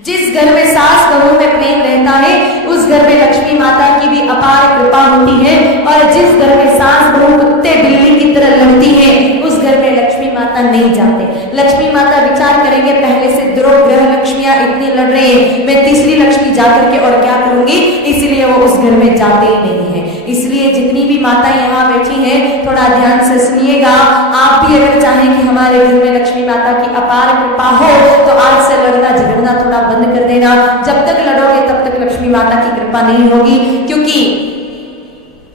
जिस घर में सास बहू में प्रेम रहता है उस घर में लक्ष्मी माता की भी अपार कृपा होती है, और जिस घर में सास बहू कुत्ते बिल्ली की तरह लड़ती है उस घर में लक्ष्मी माता नहीं जाते। लक्ष्मी माता विचार करेंगे पहले से 2 ग्रह लक्ष्मियां इतनी लड़ रही है, मैं तीसरी लक्ष्मी जाकर के और क्या करूंगी, इसलिए वो उस घर में जाते ही नहीं है। इसलिए जितनी भी माता यहाँ बैठी हैं थोड़ा ध्यान से सुनिएगा। आप भी अगर चाहें कि हमारे घर में लक्ष्मी माता की अपार कृपा हो तो आज से लड़ना झगड़ना थोड़ा बंद कर देना। जब तक लड़ोगे तब तक लक्ष्मी माता की कृपा नहीं होगी, क्योंकि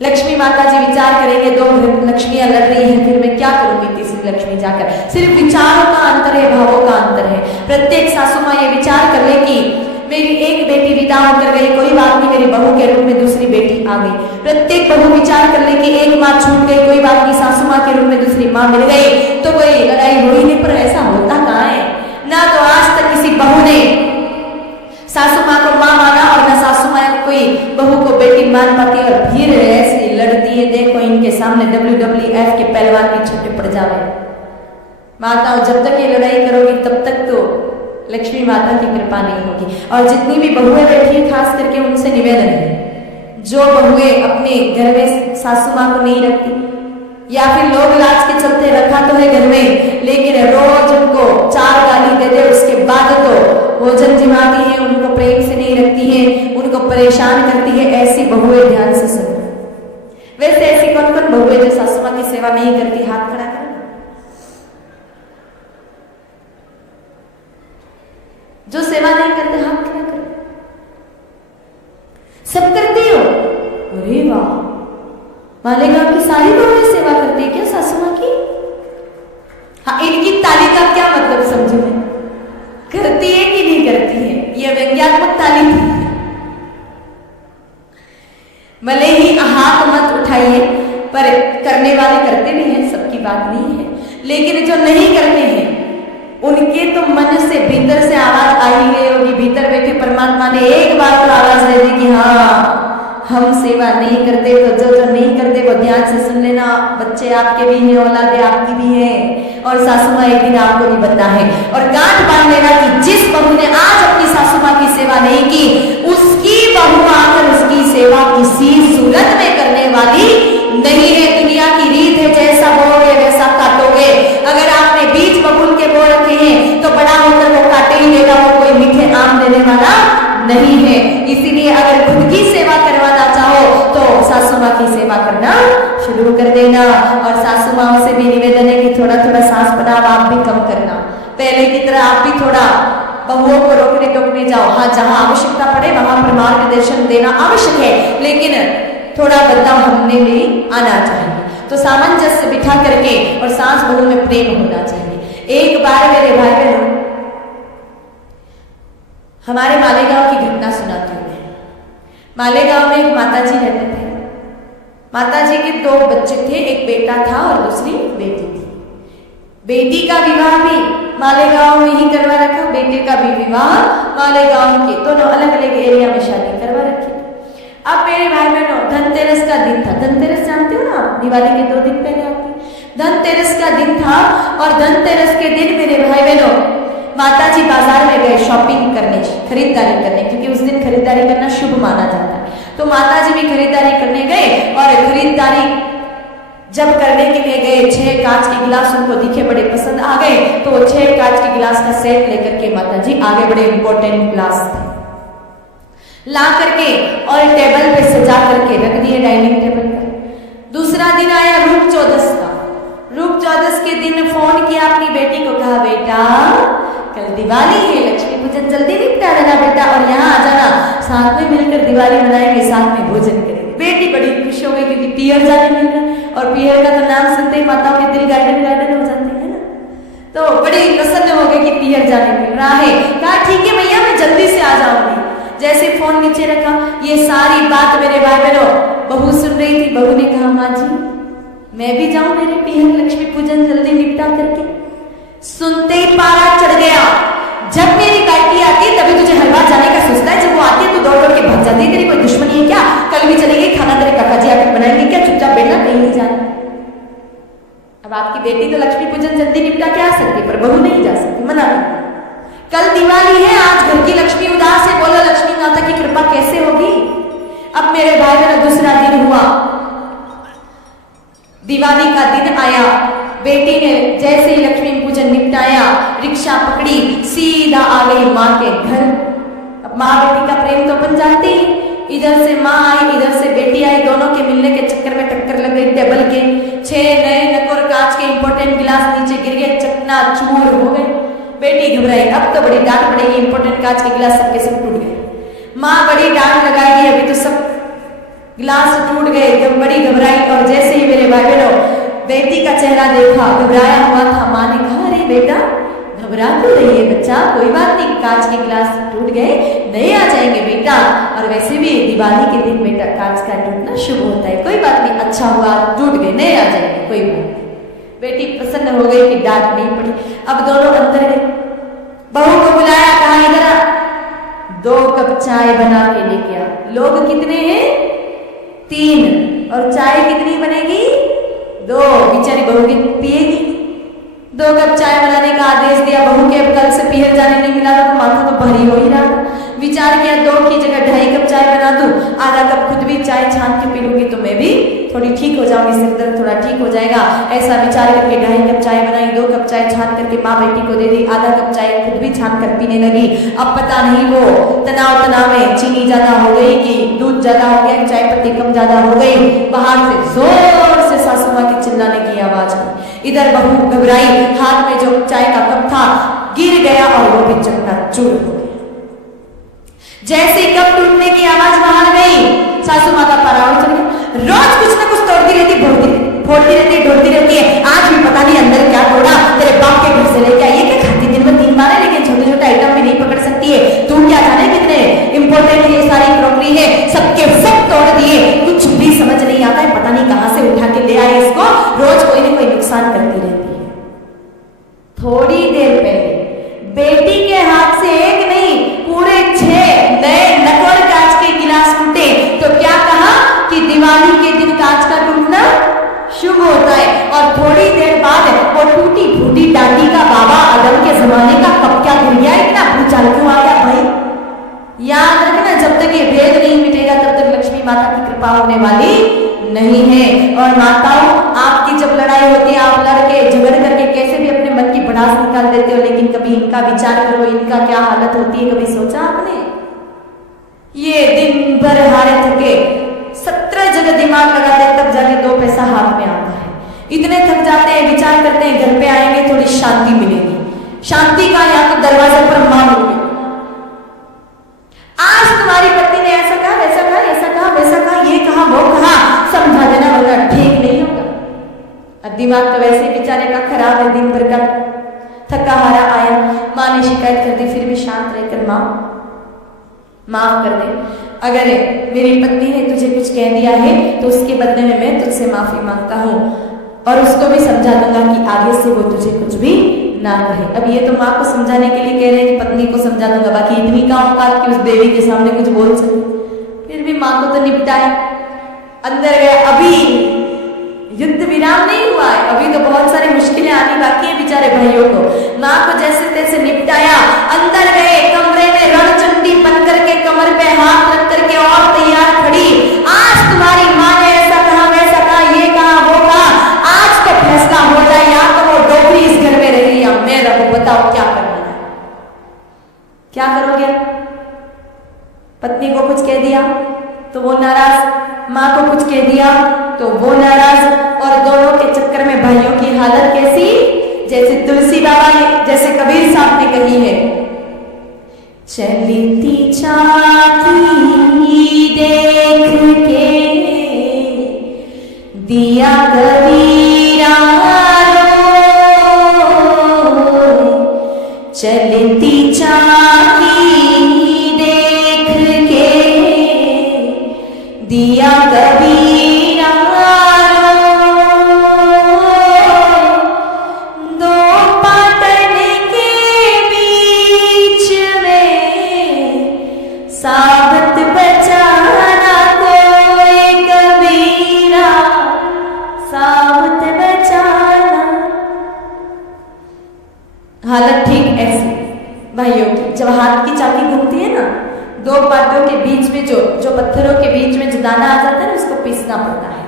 लक्ष्मी माता जी विचार करेंगे 2 लक्ष्मियां लड़ रही हैं, फिर मैं क्या करूंगी तीसरी लक्ष्मी जाकर। सिर्फ विचारों का अंतर है, भावों का अंतर है। प्रत्येक सासू माँ ये विचार कर ले कि मेरी एक बेटी विदा होकर गई, कोई बात नहीं, मेरी बहू के रूप में दूसरी बेटी आ गई। प्रत्येक बहू विचार कर ले कि एक माँ छूट गई, कोई बात नहीं, सासू माँ के रूप में दूसरी माँ मिल गई, तो कोई लड़ाई हुई नहीं। पर ऐसा होता कहाँ है ना, तो आज तक किसी बहू ने सासू माँ को माँ माना और न सासू माँ कोई बहू को बेटी मान पाती, और फिर ऐसी लड़ती है। देखो इनके सामने WWF के पहलवान भी छुट्टे पड़ जावे। माताओं जब तक ये लड़ाई करोगी तब तक तो लक्ष्मी माता की कृपा नहीं होगी। और जितनी भी बहुएं बैठी हैं खास करके उनसे निवेदन है, जो बहुएं अपने घर में सासू माँ को नहीं रखती या फिर लोग लाज के चलते रखा तो है घर में, लेकिन रोज उनको 4 गाली दे दे उसके बाद तो भोजन जिमाती है, उनको प्रेम से नहीं रखती है, उनको परेशान करती है, ऐसी बहुएं ध्यान से सुनो। वैसे ऐसी कौन कौन बहुएं जो सासू माँ की सेवा नहीं करती, हाथ खड़ा करो। जो सेवा नहीं करते हाथ खड़ा करो। सब करती हो? अरे वाह, मालेगांव की सारी बहुएं सेवा करती है क्या सासू माँ की? हाँ, इनकी ताली का क्या मतलब समझो मैं, करती है कि नहीं करती है? यह व्यंग्यात्मक ताली थी। भले ही हाथ मत उठाइए, पर करने वाले करते भी हैं, सबकी बात नहीं है, लेकिन जो नहीं करते हैं उनके तो मन से भीतर से आवाज आ ही गई होगी। भीतर बैठे परमात्मा ने एक बार तो आवाज दे दी कि हाँ हम सेवा नहीं करते, तो जो नहीं करते वो ध्यान से सुन लेना। बच्चे आपके भी हैं, औलादे आपकी भी है, और सासू माँ एक दिन आपको भी बता है। और गांठ बांध लेना कि जिस बहू ने आज अपनी सासू माँ की सेवा नहीं की, उसकी बहू आकर उसकी सेवा किसी सूरत में करने वाली नहीं है। दुनिया की रीत है, जैसा बोओगे वैसा काटोगे। अगर आपने बीज बबूल के बो रखे हैं तो बड़ा होकर वो काटे ही देगा, वो कोई मीठे आम देने वाला नहीं है। इसीलिए अगर खुद की सेवा करवाना चाहो तो सासू माँ की सेवा करना शुरू कर देना। और सासू माँ से भी निवेदन है कि थोड़ा थोड़ा सास बनाव आप भी कम करना। पहले की तरह आप भी थोड़ा बहुओं को रोकने टोकने जाओ। हाँ, जहाँ आवश्यकता पड़े वहां पर मार्गदर्शन देना आवश्यक है, लेकिन थोड़ा बदलाव हमने भी आना चाहिए। तो सामंजस्य बिठा करके और सास बहू में प्रेम होना चाहिए। एक बार मेरे भाई बहनों हमारे मालेगांव की घटना सुनाती हूँ मैं। मालेगांव में एक माताजी रहते थे। माताजी के 2 बच्चे थे, एक बेटा था और दूसरी बेटी थी। बेटी का विवाह भी मालेगांव में ही करवा रखा, बेटे का भी विवाह मालेगांव के, दोनों अलग अलग एरिया में शादी करवा रखी। अब मेरे भाई बहनों धनतेरस का दिन था। धनतेरस जानते हो ना, दिवाली के 2 दिन पहले आती। धनतेरस का दिन था और धनतेरस के दिन मेरे भाई बहनों माताजी बाजार में गए शॉपिंग करने, खरीदारी करने, क्योंकि उस दिन खरीदारी करना शुभ माना जाता है। तो माताजी भी खरीदारी करने गए और खरीदारी जब करने के लिए गए 6 कांच के गिलास उनको दिखे, बड़े पसंद आ गए, तो वो 6 कांच के गिलास का सेट लेकर के माताजी आगे, बड़े इंपॉर्टेंट गिलास थे, ला करके और टेबल पे सजा करके रख दिए, डाइनिंग टेबल पर। दूसरा दिन आया रूप चौदस का। रूप चौदस के दिन फोन किया अपनी बेटी को, कहा बेटा कल दिवाली है, लक्ष्मी पूजन जल्दी निपटा देना बेटा, और यहाँ आ जाना, साथ में मिलकर दिवाली मनाएंगे, साथ में भोजन करेंगे। बेटी बड़ी खुश हो गई क्योंकि पियर जाने मिल रहा, और पियर का तो नाम सुनते ही माताओं के दिल गार्डन गार्डन हो जाते हैं ना, तो बड़ी प्रसन्न हो गई कि पियर जाने मिल रहा है। कहा ठीक है भैया मैं जल्दी से आ जाऊंगी। जैसे फोन नीचे रखा, ये सारी बात मेरे भाई बहनों बहू सुन रही थी। बहू ने कहा माँ जी मैं भी जाऊं मेरे पियर लक्ष्मी पूजन जल्दी निपटा करके। सुनते ही पारा चढ़ गया, जब मेरी बेटी आती है तभी तुझे हर बार जाने का सोचता है, जब वो आती है तो दौड़ दौड़ के भाग जाती है, तेरी कोई दुश्मनी है क्या? कल भी चली गई, खाना तेरे काका जी आकर बनाएंगे क्या? चुपचाप बैठना, कहीं नहीं जाना। अब आपकी बेटी तो लक्ष्मी पूजन जल्दी निपटा के आ सकती, पर बहू नहीं जा सकती, मना कर। कल दिवाली है, आज घर की लक्ष्मी गई माँ के घर। अब माँ बेटी का प्रेम तो अपन जानते ही, इधर से माँ आई इधर से बेटी आई, दोनों के मिलने के चक्कर में टक्कर लग गई टेबल के। 6 नए नकोर कांच के इंपॉर्टेंट गिलास नीचे गिर गए, चकना चूर हो गए। बेटी घबराई, अब तो बड़ी डांट पड़ेगी, इंपॉर्टेंट कांच के गिलास सबके सब टूट गए। माँ बड़ी डांट लगाएगी, अभी तो सब गिलास टूट गए, एकदम बड़ी घबराई। और जैसे ही मेरे भाई बहनों बेटी का चेहरा देखा, घबराया हुआ था, माँ ने कहा अरे बेटा घबरा क्यों रही है बच्चा, कोई बात नहीं, कांच के गिलास टूट गए, नए आ जाएंगे बेटा। और वैसे भी दिवाली के दिन बेटा कांच का टूटना शुभ होता है, कोई बात नहीं, अच्छा हुआ टूट गए, नए आ जाएंगे, कोई बात नहीं। बेटी प्रसन्न हो गई कि डांट नहीं पड़ी। अब दोनों अंदर गए, बहू को बुलाया, कहा इधर आ, 2 कप चाय बना के लेके आ। लोग कितने हैं? 3, और चाय कितनी बनेगी? 2। बेचारी बहू की पिएगी। 2 कप चाय बनाने का आदेश दिया। बहू के अब कल से पीहर जाने नहीं मिला तो माथा तो भारी हो ही रहा था। विचार किया 2 की जगह 2.5 कप चाय बना दूं, आधा कप खुद भी चाय छान के पी लूंगी तो मैं भी थोड़ी ठीक हो जाऊंगी, सिर दर्द थोड़ा ठीक हो जाएगा। ऐसा विचार करके 2.5 कप चाय बनाई, 2 कप चाय छान करके माँ बेटी को दे दी, आधा कप चाय खुद भी छान कर पीने लगी। अब पता नहीं वो तनाव में चीनी ज्यादा हो गई कि दूध ज्यादा हो गया, चाय पत्ती कम ज्यादा हो गई। बाहर से जोर से सासू माँ के चिल्लाने की आवाज आई। इधर बहू घबराई, हाथ में जो चाय का कप था गिर गया और वो भी चकनाचूर हो गया। जैसे कप टूटने की आवाज बाहर गई, सासू माँ का पारा चल गया। रोज कुछ ना कुछ तोड़ती रहती, फोड़ती रहती, ढोलती रहती है, आज भी पता नहीं अंदर क्या तोड़ा, तेरे बाप के घर से लेके आई है, क्या खाती दिन में 3 बार है, लेकिन छोटे छोटे आइटम भी नहीं पकड़ सकती है। तू क्या जाने कितने इंपॉर्टेंट ये सारी क्रॉकरी है, सबके सब तोड़ दिए, कुछ भी समझ नहीं आता है, पता नहीं कहां से उठा के ले आए इसको, रोज कोई ना कोई नुकसान करती रहती है। थोड़ी देर पहले बेटी के हाथ से 1 नहीं पूरे 6 नए नकोर कांच के गिलास टूटे, तो क्या कहा कि दिवाली के दिन कांच का टूटना शुभ होता है। और थोड़ी देर बाद वो टूटी फूटी डांडी का बाबा आदम के जमाने का कब क्या गिर गया, इतना भूचाल क्यों आ गया भाई। याद रखना, जब तक ये भेद नहीं मिटेगा तब तक लक्ष्मी माता की कृपा होने वाली नहीं है। और माताओं, आपकी जब लड़ाई होती है, आप लड़के झगड़ करके कैसे भी अपने मन की भड़ास निकाल देते हो, लेकिन कभी इनका विचार करो, इनका क्या हालत होती है, कभी सोचा आपने? ये दिन भर हारे थके 17 जगह दिमाग लगाते हैं, तब जाके 2 पैसा हाथ में आता है। इतने थक जाते हैं, विचार करते हैं घर पे आएंगे थोड़ी शांति मिलेगी। शांति का या तो दरवाजे पर मार लोगे, आज तुम्हारी पत्नी ने ऐसा कहा, वैसा कहा, ऐसा कहा, वैसा कहा, ये कहा, वो कहा, समझा देना वरना ठीक नहीं होगा। अब दिमाग तो वैसे ही बेचारे का खराब है, दिन भर का थका हारा आया। माँ ने शिकायत कर दी, फिर भी शांत रहकर माँ माफ कर दे, अगर मेरी पत्नी ने तुझे कुछ कह दिया है तो उसके बदले में मैं तुझसे माफी मांगता हूँ, और उसको भी समझा दूंगा कि आगे से वो तुझे कुछ भी ना कहे। अब ये तो माँ को समझाने के लिए कह रहे हैं कि पत्नी को समझा दूंगा, बाकी इतनी का औकात कि उस देवी के सामने कुछ बोल सके। फिर भी माँ को तो निपटाए, अंदर गए। अभी युद्ध विराम नहीं हुआ है, अभी तो बहुत सारी मुश्किलें आनी बाकी है बेचारे भाइयों को। माँ को जैसे तैसे निपटाया, अंदर गए, कमरे में रणचंडी बन करके कमर पे हाथ रख करके और तैयार खड़ी। आज तुम्हारी माँ ने ऐसा कहा, वैसा कहा, ये कहा, वो कहा, आज तो फैसला हो जाए, या तो वो डोकरी इस घर में रहेगी या मैं रहूं, बताओ क्या करना है, क्या करोगे? पत्नी को कुछ कह दिया तो वो नाराज, माँ को कुछ कह दिया तो वो नाराज, और दोनों के चक्कर में भाइयों की हालत कैसी, जैसे तुलसी बाबा ने, जैसे कबीर साहब ने कही है, चलती चाकी देख के दिया कबीरा चलती चाकी देख के दिया कबीरा दो पाटन के बीच में साबत बचाना कोई कबीरा, साबत बचाना। हालत ठीक ऐसी भाइयों की, जब हाथ की चाकी घूमती है ना, 2 पाटों के बीच में जो पत्थरों के बीच में जो दाना आ जाता है ना, उसको पीसना पड़ता है।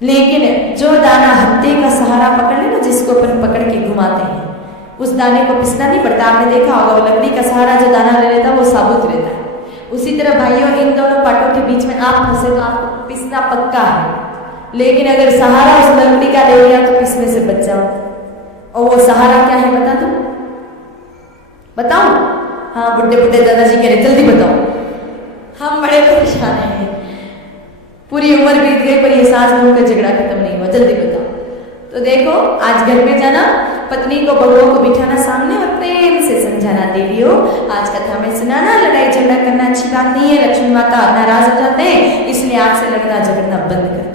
लेकिन जो दाना हत्थे का सहारा पकड़ ले ना, जिसको अपन पकड़ के घुमाते हैं, उस दाने को पिसना नहीं पड़ता। आपने देखा होगा वो लकड़ी का सहारा जो दाना ले लेता है वो साबुत रहता है। उसी तरह भाइयों इन दोनों पाटों के बीच में आप फंसे तो आपको पिसना पक्का है, लेकिन अगर सहारा उस लकड़ी का ले लिया तो पिसने से बच जाओ। और वो सहारा क्या है बता दो? बताओ? हाँ बुढ़े बुढ़े दादाजी कह रहे जल्दी बताओ, हम बड़े परेशान हैं, पूरी उम्र बीत गई पर ये सास बहू का झगड़ा खत्म नहीं हुआ, जल्दी बताओ। तो देखो आज घर में जाना, पत्नी को बहुओं को बिठाना सामने और प्रेम से समझाना, देवियों आज कथा में सुनाना, लड़ाई झगड़ा करना अच्छी बात नहीं है, लक्ष्मी माता नाराज हो जाते हैं, इसलिए आज से लड़ना झगड़ना बंद कर।